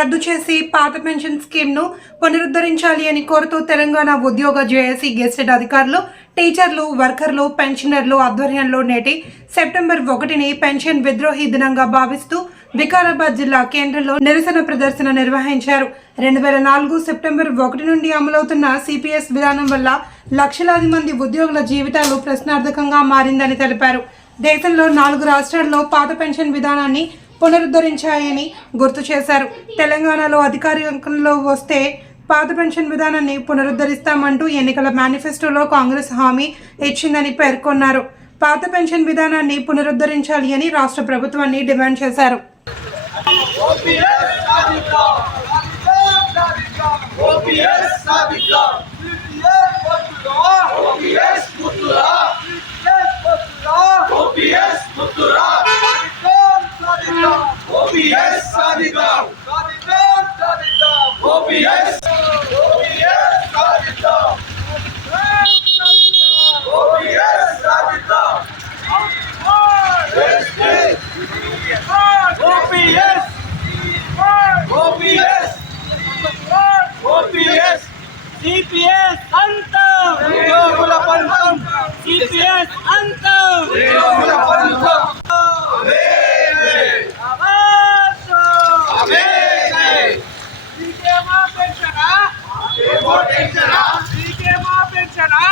రద్దు చేసి పాత పెన్షన్ స్కీమ్ను పునరుద్ధరించాలి అని కోరుతూ తెలంగాణ ఉద్యోగ జేఏసీ గెస్టెడ్ అధికారులు టీచర్లు వర్కర్లు పెన్షనర్లు ఆధ్వర్యంలో నేటి సెప్టెంబర్ ఒకటిని పెన్షన్ విద్రోహి దినంగా భావిస్తూ వికారాబాద్ జిల్లా కేంద్రంలో నిరసన ప్రదర్శన నిర్వహించారు. రెండు వేల నాలుగు సెప్టెంబర్ ఒకటి నుండి అమలవుతున్న సిపిఎస్ విధానం వల్ల లక్షలాది మంది ఉద్యోగుల జీవితాలు ప్రశ్నార్థకంగా మారిందని తెలిపారు. దేశంలో నాలుగు రాష్ట్రాల్లో పాత పెన్షన్ విధానాన్ని పునరుద్ధరించాయని గుర్తు చేశారు. తెలంగాణలో అధికారికంలో వస్తే పాత పెన్షన్ విధానాన్ని పునరుద్ధరిస్తామంటూ ఎన్నికల మేనిఫెస్టోలో కాంగ్రెస్ హామీ ఇచ్చిందని పేర్కొన్నారు. పాత పెన్షన్ విధానాన్ని పునరుద్ధరించాలి అని రాష్ట్ర ప్రభుత్వాన్ని డిమాండ్ చేశారు. ఓపీఎస్ సాధిక ఓపీఎస్ ముత్తురా ఓపీఎస్ ముత్తురా ఓపీఎస్ సాధిక ఓపీఎస్ ఓపీఎస్ సాధిక ఓపీఎస్ సాధిక ఓపీఎస్ ఓపీఎస్ ఓపీఎస్ సిపిఎస్ అంతం ఉద్యోగుల పంతం సిపిఎస్ అంతం ఉద్యోగుల పంతం అవార్డు అవే సీకేమా పెన్షనా ఓటేంచరా సీకేమా పెన్షనా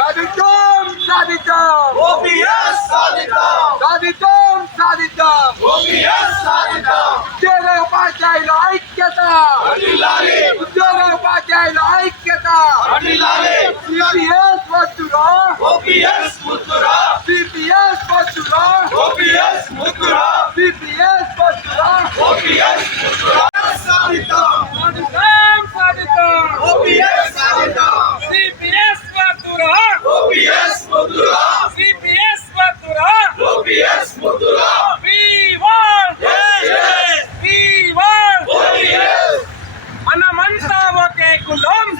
సాధిద్దాం సాధిద్దాం ఓపీఎస్ సాధిద్దాం సాధిద్దాం సాధిద్దాం ఓపీఎస్ సాధిద్దాం ఉద్యోగ ఉపాధ్యాయుల ఐక్యత అడిలాలి ఉద్యోగ ఉపాధ్యాయుల ఐక్యత అడిలాలి సిపిఎస్ వద్దురా ఓపీఎస్ ముత్తురా సిపిఎస్ వద్దురా ఓపీఎస్ ముత్తురా సిపిఎస్ వద్దురా ఓపీఎస్ ముత్తురా సాధిద్దాం సాధిద్దాం సాధిద్దాం ఓపీఎస్ సాధిద్దాం సిపిఎస్ వద్దురా ఓపీఎస్ ముత్తురా సిపిఎస్ వద్దురా OPS ముత్తురా we want Yes. We want OPS మనమంతా ఒకే కులం సిపిఎస్ వ్యతిరేకులం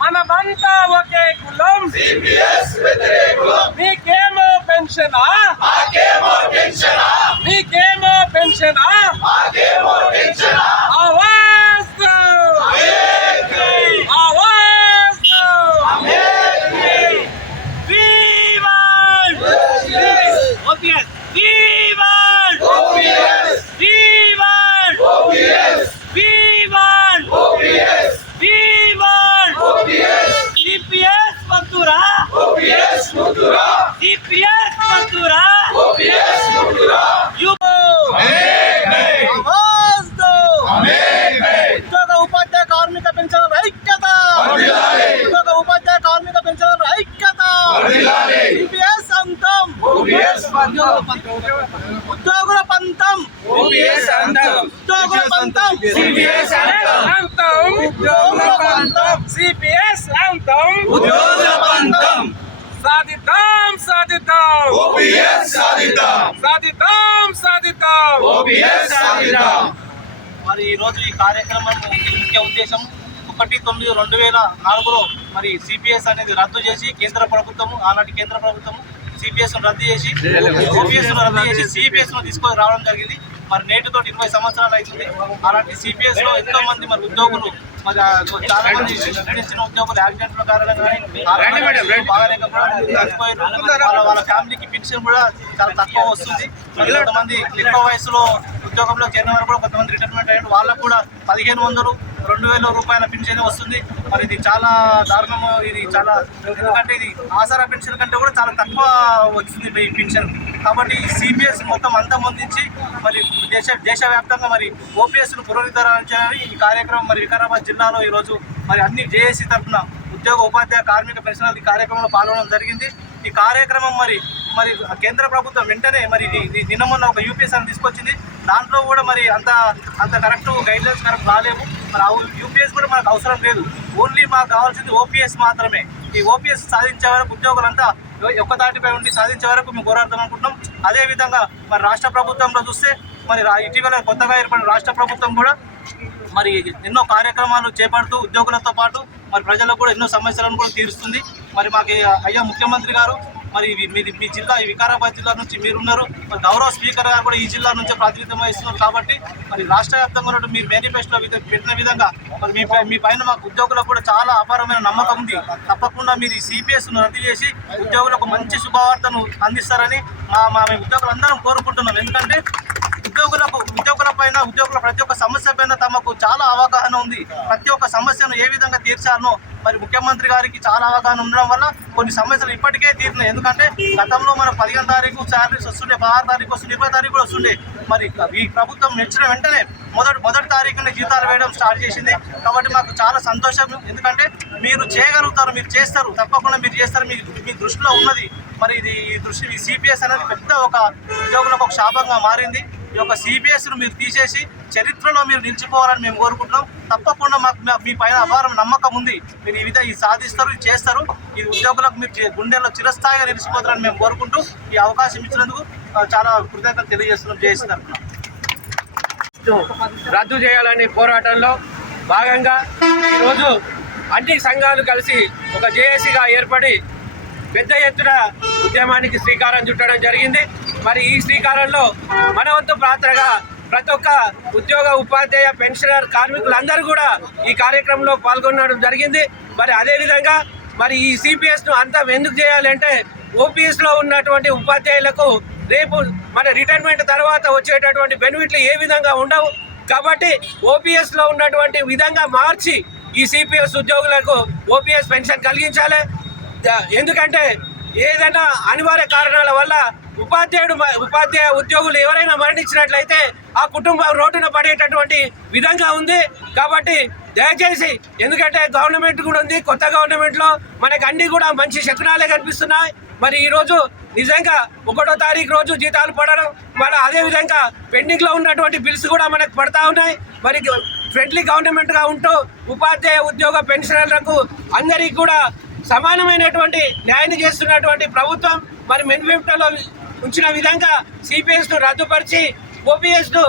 మనమంతా ఒకే కులం. మీకేమో పెన్షనా? మాకేమో పెన్షనా? మాకేమో ఓపీఎస్ ముద్దురా సిపిఎస్ వద్దురా ఓపీఎస్ ముద్దురా యు ఆవాజ్ దో! ఉద్యోగ ఉపాధ్యాయ కార్మిక పెన్షనర్ ఐక్యత వర్ధిల్లాలి. ఉద్యోగ ఉపాధ్యాయ కార్మిక పెన్షనర్ ఐక్యత వర్ధిల్లాలి. సిపిఎస్ అంతం ఓపీఎస్ ఉద్యోగుల పంతం ఓపీఎస్ అంతం ఉద్యోగుల పంతం సిపిఎస్ అంతం. అంతం ఉద్యోగుల పంతం సిపిఎస్ అంతం ఉద్యోగుల పంతం సాధిద్దాం సాధిద్దాం. ఓపీఎస్ సాధిద్దాం. సాధిద్దాం సాధిద్దాం. ఓపీఎస్ సాధిద్దాం. మరి ఈరోజు ఈ కార్యక్రమం ముఖ్య ఉద్దేశం ఒకటి తొమ్మిది రెండు వేల నాలుగులో మరి సిపిఎస్ అనేది రద్దు చేసి కేంద్ర ప్రభుత్వము ఆనాటి కేంద్ర ప్రభుత్వము సిపిఎస్ రద్దు చేసి ఓపీఎస్ రద్దు చేసి సిపిఎస్ను తీసుకొని రావడం జరిగింది. మరి నేటితో ఇరవై సంవత్సరాలు అవుతుంది. అలాంటి సిపిఎస్లో ఎంతో మంది మరి ఉద్యోగులు మరి చాలా మంది నిర్ణయించిన ఉద్యోగులు యాక్సిడెంట్ల కారణంగా కానీ ఆరోగ్య బాగాలేకపోవడం చనిపోయారు వాళ్ళ ఫ్యామిలీకి పెన్షన్ కూడా చాలా తక్కువ వస్తుంది. కొంతమంది ఎక్కువ వయసులో ఉద్యోగంలో చేరిన వారు కూడా కొంతమంది రిటైర్మెంట్ అయ్యారు. వాళ్ళకు కూడా పదిహేను వందలు రెండు వేల రూపాయల పెన్షన్ వస్తుంది. మరి ఇది చాలా దారుణము ఇది చాలా ఎందుకంటే ఇది ఆసరా పెన్షన్ కంటే కూడా చాలా తక్కువ వచ్చింది ఈ పెన్షన్ కాబట్టి ఈ సిపిఎస్ మొత్తం అంతా అందించి మరి దేశ దేశవ్యాప్తంగా మరి ఓపీఎస్ను పునరుద్ధరించాలని ఈ కార్యక్రమం మరి వికారాబాద్ జిల్లాలో ఈరోజు మరి అన్ని జేఏసీ తరఫున ఉద్యోగ ఉపాధ్యాయ కార్మిక పెన్షనర్ ఈ కార్యక్రమంలో పాల్గొనడం జరిగింది. ఈ కార్యక్రమం మరి మరి కేంద్ర ప్రభుత్వం వెంటనే మరి ఇది నిన్న మొన్న ఒక యూపీఎస్ అని తీసుకొచ్చింది. దాంట్లో కూడా మరి అంత అంత కరెక్ట్ గైడ్లైన్స్ కరెక్ట్ రాలేవు మరి యూపీఎస్ కూడా మనకు అవసరం లేదు. ఓన్లీ మాకు కావాల్సింది ఓపీఎస్ మాత్రమే. ఈ ఓపీఎస్ సాధించే వరకు ఉద్యోగులంతా ఒక్క దాటిపై ఉండి సాధించే వరకు మేము పోరాడతాం అనుకుంటున్నాం. అదేవిధంగా మరి రాష్ట్ర ప్రభుత్వంలో చూస్తే మరి ఇటీవల కొత్తగా ఏర్పడిన రాష్ట్ర ప్రభుత్వం కూడా మరి ఎన్నో కార్యక్రమాలు చేపడుతూ ఉద్యోగులతో పాటు మరి ప్రజలకు కూడా ఎన్నో సమస్యలను కూడా తీరుస్తుంది. మరి మాకు అయ్యా ముఖ్యమంత్రి గారు మరి మీది మీ జిల్లా ఈ వికారాబాద్ జిల్లా నుంచి మీరున్నారు. మరి గౌరవ స్పీకర్ గారు కూడా ఈ జిల్లా నుంచే ప్రాతినిధ్యం వహిస్తున్నారు కాబట్టి మరి రాష్ట్ర వ్యాప్తంగా ఉన్నట్టు మీరు మేనిఫెస్టో పెట్టిన విధంగా మరి మీ మీ పైన మాకు ఉద్యోగులకు కూడా చాలా అపారమైన నమ్మకం ఉంది. తప్పకుండా మీరు ఈ రద్దు చేసి ఉద్యోగులకు మంచి శుభవార్తను అందిస్తారని మా మా ఉద్యోగులందరం కోరుకుంటున్నాం. ఎందుకంటే ఉద్యోగులకు ఉద్యోగుల పైన ఉద్యోగుల ప్రతి ఒక్క సమస్య పైన తమకు చాలా అవగాహన ఉంది. ప్రతి ఒక్క సమస్యను ఏ విధంగా తీర్చాలనో మరి ముఖ్యమంత్రి గారికి చాలా అవగాహన ఉండడం వల్ల కొన్ని సమస్యలు ఇప్పటికే తీరినాయి. ఎందుకంటే గతంలో మనం పదిహేను తారీఖు శాలరీస్ వస్తుండే పదహారు తారీఖు వస్తుండే ఇరవై తారీఖు కూడా వస్తుండే. మరి ఈ ప్రభుత్వం నచ్చిన వెంటనే మొదటి మొదటి తారీఖున జీతాలు వేయడం స్టార్ట్ చేసింది. కాబట్టి మాకు చాలా సంతోషం. ఎందుకంటే మీరు చేయగలుగుతారు మీరు చేస్తారు. తప్పకుండా మీరు చేస్తారు. మీ మీ దృష్టిలో ఉన్నది. మరి ఇది ఈ దృష్టి ఈ సిపిఎస్ అనేది పెద్ద ఒక ఉద్యోగులకు ఒక శాపంగా మారింది. ఈ యొక్క సిపిఎస్ను మీరు తీసేసి చరిత్రలో మీరు నిలిచిపోవాలని మేము కోరుకుంటున్నాం. తప్పకుండా మాకు మీ పైన అపారం నమ్మకం ఉంది. మీరు ఈ విధంగా ఇది సాధిస్తారు ఇది చేస్తారు. ఇది ఉద్యోగులకు మీరు చే- గుండెల్లో చిరస్థాయిగా నిలిచిపోతారని మేము కోరుకుంటూ ఈ అవకాశం ఇచ్చినందుకు చాలా కృతజ్ఞతలు తెలియజేస్తున్నాం. చేస్తున్నారు రద్దు చేయాలనే పోరాటంలో భాగంగా ఈరోజు అన్ని సంఘాలు కలిసి ఒక జేఏసీగా ఏర్పడి పెద్ద ఎత్తున ఉద్యమానికి శ్రీకారం చుట్టడం జరిగింది. మరి ఈ శ్రీకారంలో మనవంతు పాత్రగా ప్రతి ఒక్క ఉద్యోగ ఉపాధ్యాయ పెన్షనర్ కార్మికులందరూ కూడా ఈ కార్యక్రమంలో పాల్గొనడం జరిగింది. మరి అదేవిధంగా మరి ఈ సిపిఎస్ను అంతా ఎందుకు చేయాలంటే ఓపీఎస్లో ఉన్నటువంటి ఉపాధ్యాయులకు రేపు మన రిటైర్మెంట్ తర్వాత వచ్చేటటువంటి బెనిఫిట్లు ఏ విధంగా ఉండవు. కాబట్టి ఓపీఎస్లో ఉన్నటువంటి విధంగా మార్చి ఈ సిపిఎస్ ఉద్యోగులకు ఓపీఎస్ పెన్షన్ కలిగించాలి. ఎందుకంటే ఏదైనా అనివార్య కారణాల వల్ల ఉపాధ్యాయుడు ఉపాధ్యాయ ఉద్యోగులు ఎవరైనా మరణించినట్లయితే ఆ కుటుంబం రోడ్డున పడేటటువంటి విధంగా ఉంది కాబట్టి దయచేసి ఎందుకంటే గవర్నమెంట్ కూడా ఉంది కొత్త గవర్నమెంట్లో మనకు అన్నీ కూడా మంచి శకునాలే కనిపిస్తున్నాయి. మరి ఈరోజు నిజంగా ఒకటో తారీఖు రోజు జీతాలు పడడం మరి అదే విధంగా ఉన్నటువంటి బిల్స్ కూడా మనకు పడతా ఉన్నాయి. మరి ఫ్రెండ్లీ గవర్నమెంట్గా ఉంటూ ఉపాధ్యాయ ఉద్యోగ పెన్షనర్లకు అందరికీ కూడా సమానమైనటువంటి న్యాయం చేస్తున్నటువంటి ప్రభుత్వం మరి మెన్ఫెప్టోలో ఉంచిన విధంగా సిపిఎస్ను రద్దుపరిచి ఓపీఎస్ను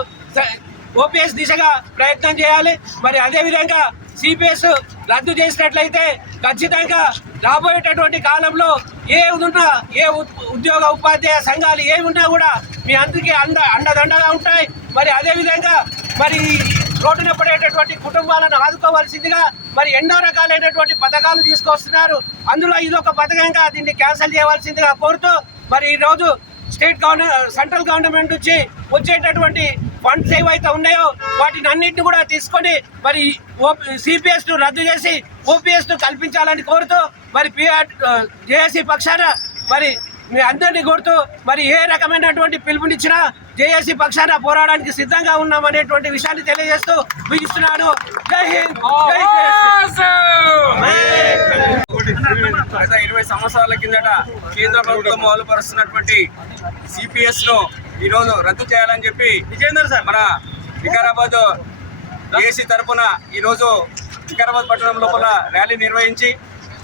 ఓపీఎస్ దిశగా ప్రయత్నం చేయాలి. మరి అదే విధంగా సిపిఎస్ రద్దు చేసినట్లయితే ఖచ్చితంగా రాబోయేటటువంటి కాలంలో ఏ ఉన్నా ఏ ఉ- ఉద్యోగ ఉపాధ్యాయ సంఘాలు ఏ ఉన్నా కూడా మీ అందరికీ అండ అండదండగా ఉంటాయి. మరి అదే విధంగా మరి రోడ్డున పడేటటువంటి కుటుంబాలను ఆదుకోవాల్సిందిగా మరి ఎన్నో రకాలైనటువంటి పథకాలు తీసుకొస్తున్నారు. అందులో ఇది ఒక పథకంగా దీన్ని క్యాన్సిల్ చేయవలసిందిగా కోరుతూ మరి ఈరోజు స్టేట్ గవర్నమెంట్ సెంట్రల్ గవర్నమెంట్ నుంచి వచ్చేటటువంటి ఫండ్స్ ఏవైతే ఉన్నాయో వాటిని అన్నింటిని కూడా తీసుకొని మరి సిపిఎస్ను రద్దు చేసి ఓపీఎస్ను కల్పించాలని కోరుతూ మరి పిఆర్ జేఏసీ పక్షాన మరి మీ అందరినీ కోరుతూ మరి ఏ రకమైనటువంటి పిలుపునిచ్చినా జేఏసీ పక్షాన పోరాడానికి సిద్ధంగా ఉన్నామనేటువంటి విషయాన్ని తెలియజేస్తూ ముగిస్తున్నాను. జై హింద్ జై జేఏసీ గత ఇరవై సంవత్సరాల కిందట కేంద్ర ప్రభుత్వం అమలుపరుస్తున్నటువంటి సిపిఎస్ను ఈరోజు రద్దు చేయాలని చెప్పి విజయేందర్ సార్. మన వికారాబాద్ ఏసీ తరపున ఈరోజు వికారాబాద్ పట్టణం లోపల ర్యాలీ నిర్వహించి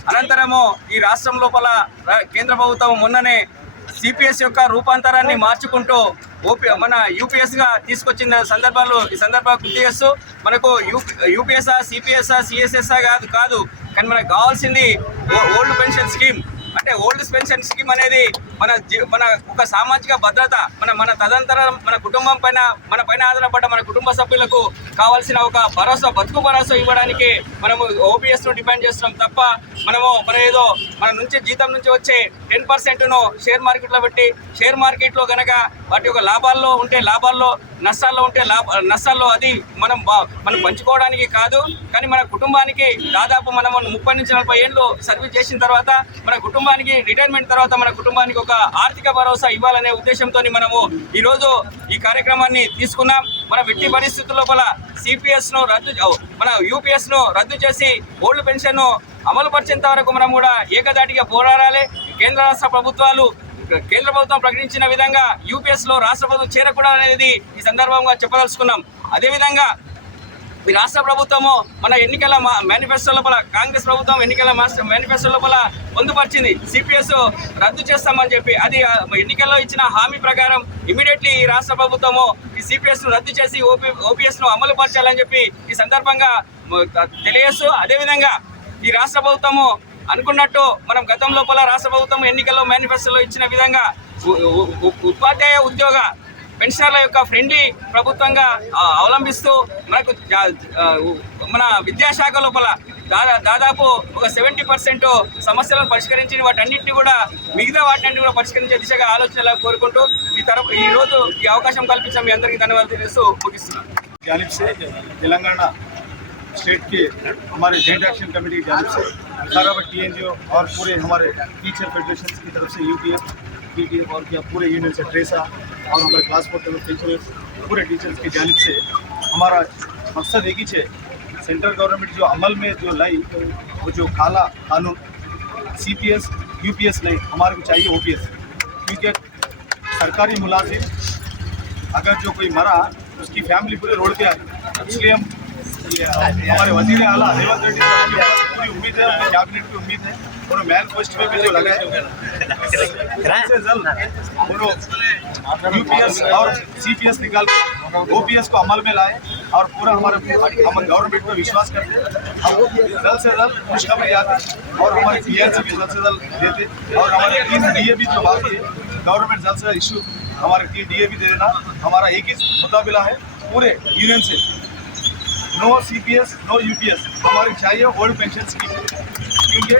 అనంతరము ఈ రాష్ట్రం లోపల కేంద్ర ప్రభుత్వం మొన్ననే సిపిఎస్ యొక్క రూపాంతరాన్ని మార్చుకుంటూ ఓపీ మన యూపీఎస్గా తీసుకొచ్చిన సందర్భాలు ఈ సందర్భాలు గుర్తు చేస్తూ మనకు యూ యూపీఎస్ఆ సిపిఎస్ఆ సిఎస్ఎస్ఆ కాదు కాదు కానీ మనకు కావాల్సింది ఓ- ఓల్డ్ పెన్షన్ స్కీమ్. అంటే ఓల్డ్ పెన్షన్ స్కీమ్ అనేది మన జీ- మన ఒక సామాజిక భద్రత మన మన తదంతరం మన కుటుంబం పైన మన పైన ఆధారపడ్డ మన కుటుంబ సభ్యులకు కావాల్సిన ఒక భరోసా బతుకు భరోసా ఇవ్వడానికి మనము ఓపీఎస్ను డిపెండ్ చేస్తున్నాం తప్ప మనము మన ఏదో మన నుంచి జీతం నుంచి వచ్చే టెన్ పర్సెంట్ను షేర్ మార్కెట్లో పెట్టి షేర్ మార్కెట్లో కనుక వాటి యొక్క లాభాల్లో ఉంటే లాభాల్లో నష్టాల్లో ఉంటే లాభ నష్టాల్లో అది మనం మనం పంచుకోవడానికి కాదు. కానీ మన కుటుంబానికి దాదాపు మనం ముప్పై నుంచి నలభై ఏళ్ళు సర్వీస్ చేసిన తర్వాత మన కుటుంబానికి రిటైర్మెంట్ తర్వాత మన కుటుంబానికి ఒక ఆర్థిక భరోసా ఇవ్వాలనే ఉద్దేశంతో మనము ఈరోజు ఈ కార్యక్రమాన్ని తీసుకున్నాం. మన వెట్టి పరిస్థితుల లోపల సిపిఎస్ను రద్దు మన యూపీఎస్ను రద్దు చేసి ఓల్డ్ పెన్షన్ను అమలు పరిచేంత వరకు మనం కూడా ఏకదాటిగా పోరాడాలి. కేంద్ర రాష్ట్ర ప్రభుత్వాలు కేంద్ర ప్రభుత్వం ప్రకటించిన విధంగా యూపీఎస్లో రాష్ట్ర ప్రభుత్వం చేరకూడదు అనేది ఈ సందర్భంగా చెప్పదలుచుకున్నాం. అదేవిధంగా ఈ రాష్ట్ర ప్రభుత్వము మన ఎన్నికల మా- మేనిఫెస్టో లోపల కాంగ్రెస్ ప్రభుత్వం ఎన్నికల మేనిఫెస్టో లోపల పొందుపరిచింది. సిపిఎస్ రద్దు చేస్తామని చెప్పి అది ఎన్నికల్లో ఇచ్చిన హామీ ప్రకారం ఇమీడియట్లీ ఈ రాష్ట్ర ప్రభుత్వము ఈ సిపిఎస్ను రద్దు చేసి ఓపీ ఓపీఎస్ను అమలు పరచాలని చెప్పి ఈ సందర్భంగా మ, తెలియజేస్తూ అదేవిధంగా ఈ రాష్ట్ర ప్రభుత్వము అనుకున్నట్టు మనం గతం లోపల రాష్ట్ర ప్రభుత్వం ఎన్నికల్లో మేనిఫెస్టోలో ఇచ్చిన విధంగా ఉపాధ్యాయ ఉద్యోగ పెన్షనర్ల యొక్క ఫ్రెండ్లీ ప్రభుత్వంగా ఆ, అవలంబిస్తూ మనకు జా- ఆ, ఉ- మన విద్యాశాఖ లోపల దాదా దాదాపు ఒక సెవెంటీ పర్సెంట్ సమస్యలను పరిష్కరించి వాటన్నింటినీ కూడా మిగతా వాటిని కూడా పరిష్కరించే దిశగా ఆలోచనలు కోరుకుంటూ ఈ తరపు ఈ రోజు ఈ అవకాశం కల్పించిన మీ అందరికీ ధన్యవాదాలు తెలియజేస్తూ ముగిస్తున్నాను जानिब से तेलंगाना स्टेट के हमारे जॉइंट एक्शन कमेटी की जानिब से अठारह टी एन और पूरे हमारे टीचर फेडरेशन की तरफ से U P F P T F और क्या पूरे यूनियन से ट्रेसा और हमारे क्लास फोर टीचर्स पूरे टीचर्स की जानिब से हमारा मकसद एक ही है सेंट्रल गवर्नमेंट जो अमल में जो लाई, वो जो काला कानून C P S U P S नहीं हमारे को चाहिए ओ पी एस क्योंकि सरकारी मुलाजिम अगर जो कोई मरा, उसकी फैमिली पूरे रोड पे आ गई। इसलिए हम हमारे वज़ीर आला, रेवंत रेड्डी पूरी उम्मीद है कैबिनेट की उम्मीद है। मैन पोस्ट पे भी जो से जल्द उन्होंने यूपीएस और सीपीएस निकाल के ओपीएस को अमल में लाए और पूरा हमारे हम गवर्नमेंट पे विश्वास करते हैं हम जल्द से जल्द खुशखबरी आते और हमारे पीएनसी भी जल्द से जल्द देते और हमारे तीन डीए भी जो बाकी है गवर्नमेंट जल्द से जल्द इशू हमारे तीन डीए भी दे देना। हमारा एक ही मुकाबला है, पूरे यूनियन से। नो सीपीएस नो यूपीएस हमारी चाहिए ओल्ड पेंशन स्कीम क्योंकि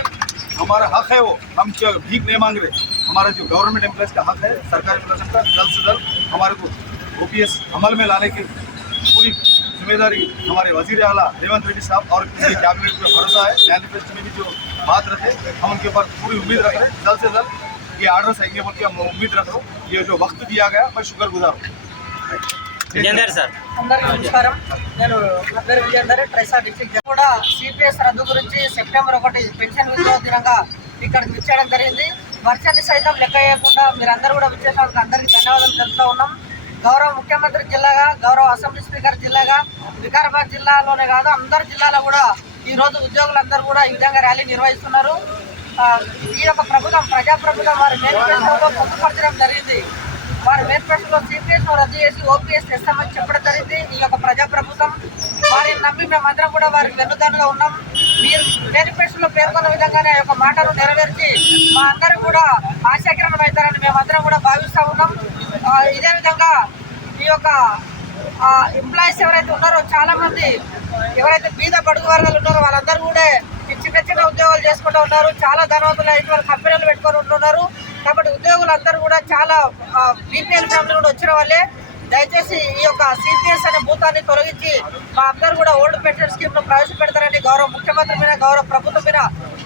हमारा हक है वो। हम भीख नहीं मांग रहे। हमारा जो गवर्नमेंट एम्प्लॉयज़ का हक है, सरकारी मुलाजिम का जल्द से जल्द हमारे को ओपीएस अमल में लाने की पूरी ज़िम्मेदारी हमारे वज़ीर अला रेवंत रेड्डी साहब और कैबिनेट पर भरोसा है। मैनिफेस्टो में भी जो बात रखे, हम उनके ऊपर पूरी उम्मीद रख रहे हैं। जल्द से जल्द ये आर्डर्स आएँगे बोल के हम उम्मीद रख रहे हो। ये जो वक्त दिया गया, मैं शुक्रगुजार हूँ। అందరికీ నమస్కారం. నేను నా పేరు విజయేందర్ ట్రైసా డిస్ట్రిక్ట్ కూడా సిపిఎస్ రద్దు గురించి సెప్టెంబర్ ఒకటి పెన్షన్ విద్రోహ దినంగా ఇక్కడికి విచ్చేయడం జరిగింది. వర్షాన్ని సైతం లెక్క చేయకుండా మీరందరూ కూడా విచ్చేసినందుకు అందరికీ ధన్యవాదాలు తెలుపుతూ ఉన్నాం. గౌరవ ముఖ్యమంత్రి జిల్లాగా గౌరవ అసెంబ్లీ స్పీకర్ జిల్లాగా వికారాబాద్ జిల్లాలోనే కాదు అందరి జిల్లాలో కూడా ఈ రోజు ఉద్యోగులందరూ కూడా ఈ విధంగా ర్యాలీ నిర్వహిస్తున్నారు. ఈ యొక్క ప్రభుత్వం ప్రజాప్రభుత్వం వారి మేనిఫెస్టోలో పొందుపరచడం జరిగింది. వారి మేనిఫెస్టోలో సిపిఎస్ రద్దు చేసి ఓపీఎస్ తెస్తామని చెప్పడం జరిగింది. ఈ యొక్క ప్రజాప్రభుత్వం వారిని నమ్మి మేమందరం కూడా వారికి వెన్నుదన్నుగా ఉన్నాం. మీరు మేనిఫెస్టోలో పేర్కొన్న విధంగానే ఆ యొక్క మాటను నెరవేర్చి మా అందరూ కూడా ఆశాకిరణం అవుతారని మేమందరం కూడా భావిస్తూ ఉన్నాం. ఇదే విధంగా ఈ యొక్క ఎంప్లాయీస్ ఎవరైతే ఉన్నారో చాలా మంది ఎవరైతే బీద బడుగు వర్గాలు ఉన్నారో వాళ్ళందరూ కూడా చిన్న చిన్న ఉద్యోగాలు చేసుకుంటూ ఉన్నారు. చాలా ధనవంతులు అయితే వాళ్ళు కంపెనీలు పెట్టుకొని ఉంటున్నారు. కాబట్టి ఉద్యోగులందరూ కూడా చాలా బీపీఎల్ ఫ్యామిలీ కూడా వచ్చిన వాళ్ళే. దయచేసి ఈ యొక్క సిపిఎస్ అనే భూతాన్ని తొలగించి మా అందరూ కూడా ఓల్డ్ పెన్షన్ స్కీమ్ ప్రవేశపెడతారని గౌరవ ముఖ్యమంత్రి మీద గౌరవ ప్రభుత్వం మీద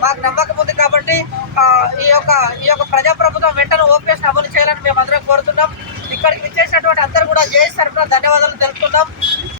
మాకు నమ్మకం ఉంది కాబట్టి ఈ యొక్క ఈ యొక్క ప్రజాప్రభుత్వం వెంటనే ఓపీఎస్ అమలు చేయాలని మేము అందరం కోరుతున్నాం. ఇక్కడికి విచ్చేసినటువంటి అందరూ కూడా జేఎస్ సరఫరా ధన్యవాదాలు తెలుపుతున్నాం.